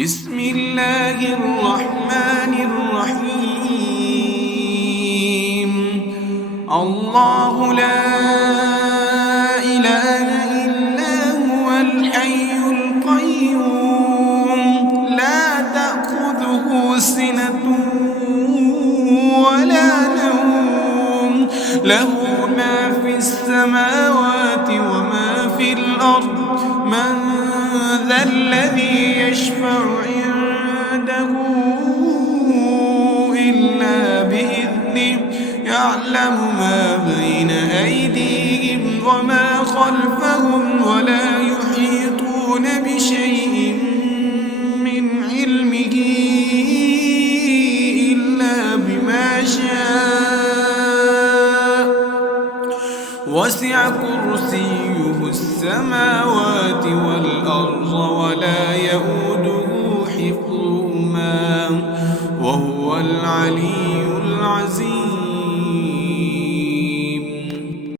بسم الله الرحمن الرحيم. الله لا إله إلا هو الحي القيوم لا تأخذه سنة ولا نوم له ما في السماوات وما في الأرض من ذا الذي يشفع عنده إلا بإذنه يعلم ما بين أيديهم وما خلفهم ولا يحيطون بشيء من علمه إلا بما شاء وسع كرسيه السماوات والأرض ولا يئوده حفظهما وهو العلي العظيم.